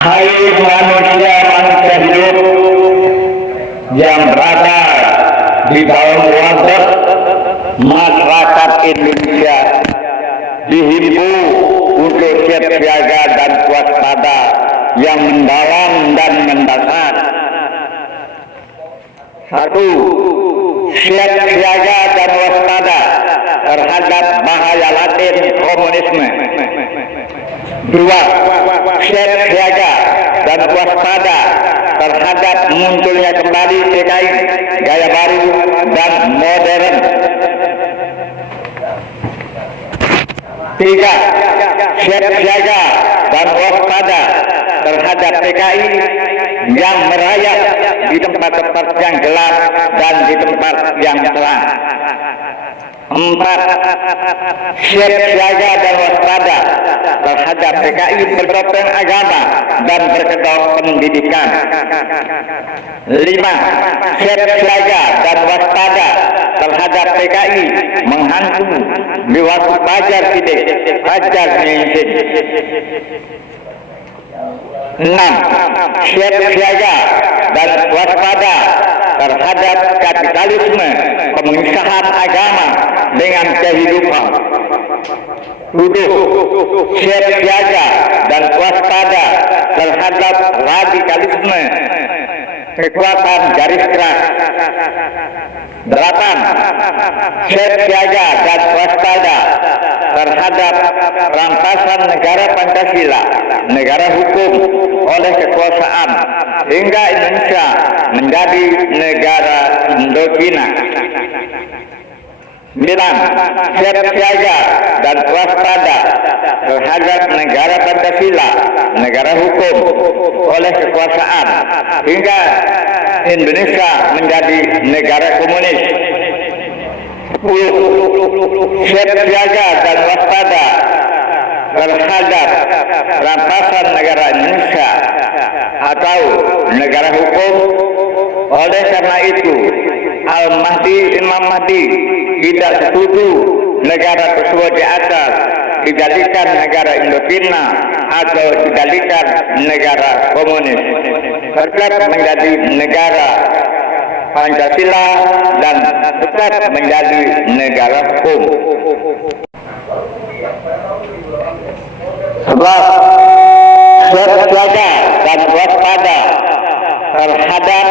Hai manusia hidup yang berada di dalam wadah masyarakat Indonesia dihimbau untuk siap-siaga dan waspada yang mendalam dan mendasar. Satu, siap-siaga dan waspada terhadap bahaya laten komunisme. Dua, siap-siaga dan waspada terhadap munculnya kembali PKI gaya baru dan modern. Tiga, siap-siaga dan waspada terhadap PKI yang merayap di tempat-tempat yang gelap dan di tempat yang terang. Empat, siap-siaga dan waspada terhadap PKI bertopeng agama dan berkedok pendidikan. Lima, siap-siaga dan waspada terhadap PKI menghantu di waktu fajar sidik, fajar menyingsing. Enam, siap-siaga dan waspada terhadap kapitalisme pemisahan agama dengan kehidupan. Tujuh, siap-siaga dan waspada terhadap radikalisme kekuatan garis keras. Delapan, siap-siaga dan waspada terhadap rampasan negara Pancasila, negara hukum oleh kekuasaan hingga Indonesia menjadi negara Indocina. 9, siap-siaga dan waspada terhadap negara Pancasila, negara hukum oleh kekuasaan hingga Indonesia menjadi negara komunis. 10, siap-siaga dan waspada terhadap rampasan negara Indonesia atau negara hukum. Oleh karena itu, Imam Mahdi tidak setuju negara tersebut di atas dijadikan negara Indocina atau dijadikan negara komunis, tetap menjadi negara Pancasila dan tetap menjadi negara hukum. 11, siap-siaga dan waspada terhadap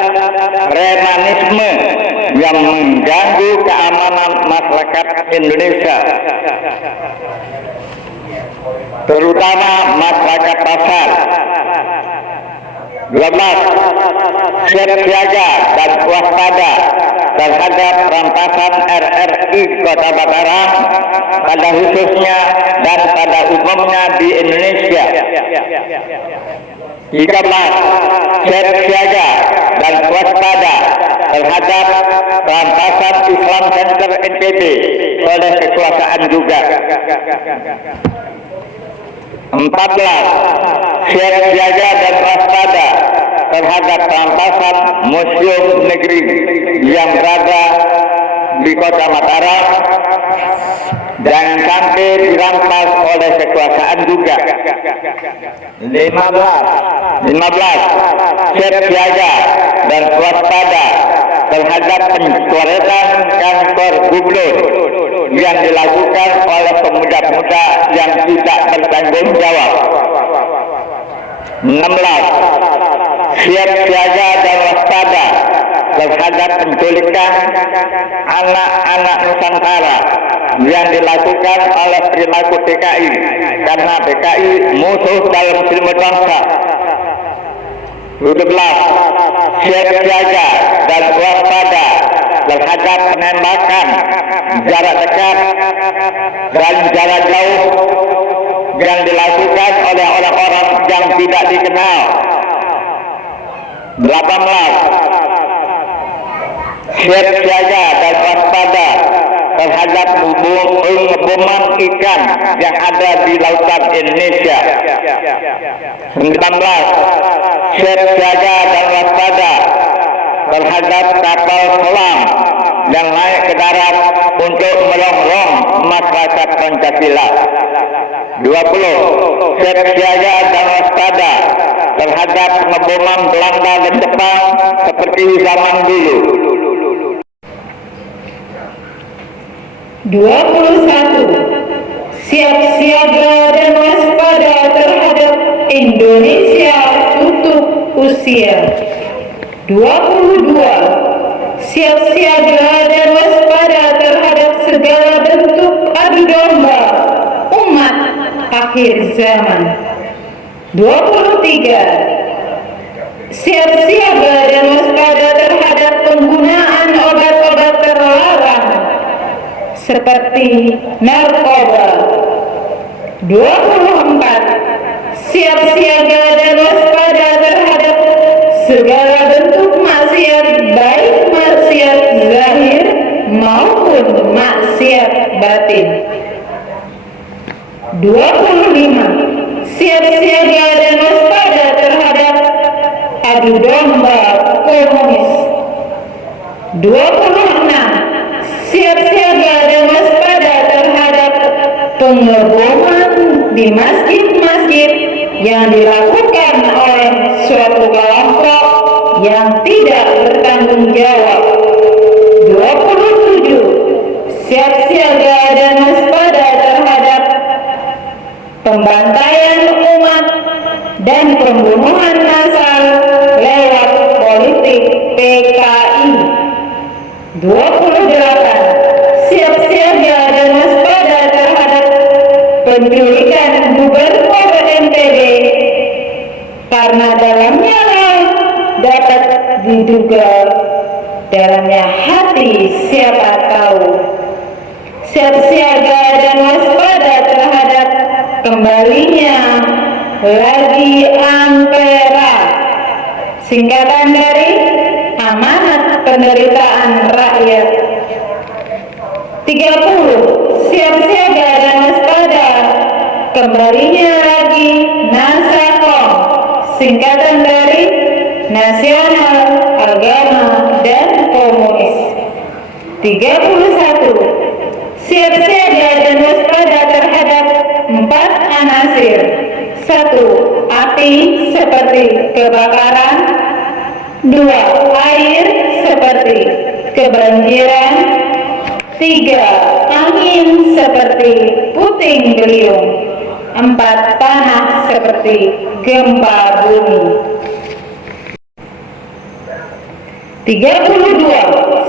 remanisme yang mengganggu keamanan masyarakat Indonesia, terutama masyarakat pasar. 12, siap-siaga dan waspada terhadap rampasan RRI Kota Mataram pada khususnya dan pada umumnya di Indonesia. 13, siap-siaga dan waspada terhadap rampasan Islam Center NTB oleh kekuasaan juga. 14, siap-siaga dan waspada terhadap rampasan Museum Negeri yang berada di Kota Mataram, jangan sampai dirampas oleh kekuasaan juga. 15, siap-siaga dan waspada terhadap pencoretan kantor gubernur yang dilakukan oleh pemuda-pemuda yang tidak bertanggung jawab. 16, siap-siaga dan waspada terhadap penculikan anak-anak Nusantara yang dilakukan oleh perilaku PKI karena PKI musuh dalam ilmu bangsa. 17, siap-siaga dan waspada terhadap penembakan jarak dekat dan jarak jauh yang dilakukan oleh orang-orang yang tidak dikenal. 18, siap-siaga dan waspada terhadap hubungan ikan yang ada di lautan Indonesia. 19, siap-siaga dan waspada terhadap kapal selam yang naik ke darat untuk merongrong masyarakat Pancasila. 20, siap-siaga dan waspada terhadap pengeboman Belanda dan Jepang seperti zaman dulu. 21. Siap siaga dan waspada terhadap Indonesia tutup usia. 22. Siap siaga dan waspada terhadap segala bentuk adu domba umat akhir zaman. 23. Siap siaga dan waspada terhadap penggunaan obat-obat terlarang seperti narkoba. 24. Siap siaga dan waspada terhadap segala bentuk maksiat, baik maksiat zahir maupun maksiat batin. 25. Siap siaga dan waspada terhadap adu domba komunis. 26. Siap siaga dan waspada terhadap pengeboman di masjid-masjid yang dilakukan oleh suatu kelompok yang tidak bertanggung jawab. 27. Siap siaga dan waspada terhadap pembantaian umat dan pembunuhan massal lewat politik PKI. 28. Siap siaga dan waspada terhadap penculikan gubernur NTB karena dalamnya dapat diduga dalamnya hati siapa tahu. Siap siaga dan waspada terhadap kembalinya lagi Ampera, singkatan dari amanat penderitaan rakyat. 30. Siap siaga dan waspada kembalinya lagi Nasakom, singkatan dari Nasional, Agama, dan Komunis. 31. Siap siaga dan waspada terhadap 4 anasir. 1. Api seperti kebakaran. 2. Air seperti kebanjiran. 3. Angin seperti puting beliung. 4. Tanah seperti gempa bumi. 32.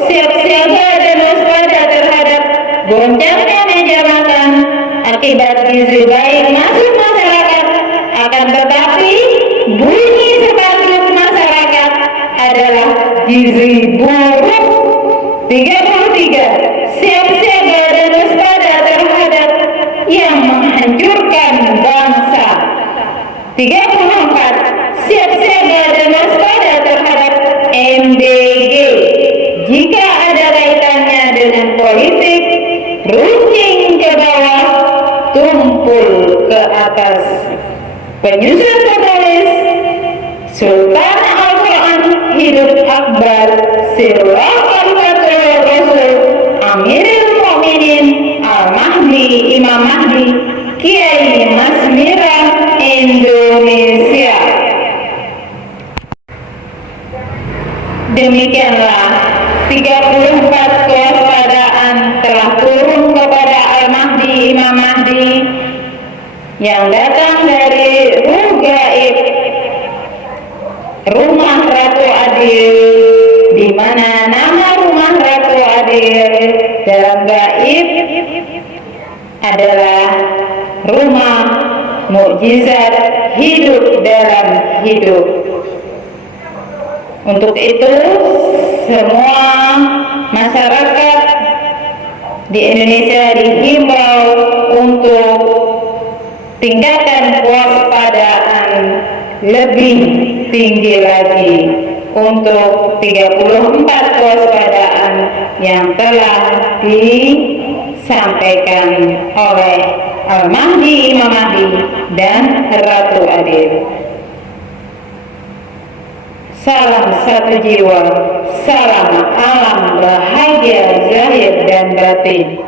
Siap siaga dan waspada terhadap goncangnya meja makan akibat gizi baik masuk masyarakat, akan tetapi bunyi sepanduk masyarakat adalah gizi buruk. 33. Siap siaga dan waspada terhadap yang menghancurkan bangsa. 34. Siap siaga dan waspada terhadap MBG jika ada kaitannya dengan politik, runcing ke bawah, tumpul ke atas. Penyusun penulis Sultan Al-Quran Hidup Akbar Sirwah Khalifatul Rasul Amirul Mukminin Al-Mahdi Imam Mahdi Kiai Masmira Indonesia. Demikianlah 34 kewaspadaan telah turun kepada Al-Mahdi Imam Mahdi yang datang dari Ruh Gaib, Rumah Ratu Adil, di mana nama Rumah Ratu Adil dalam gaib adalah rumah mukjizat hidup dalam hidup. Untuk itu semua masyarakat di Indonesia dihimbau untuk tingkatkan kewaspadaan lebih tinggi lagi untuk 34 kewaspadaan yang telah disampaikan oleh Al-Mahdi Imam Mahdi dan Ratu Adil. Salam satu jiwa, salam alam bahagia zahir dan batin.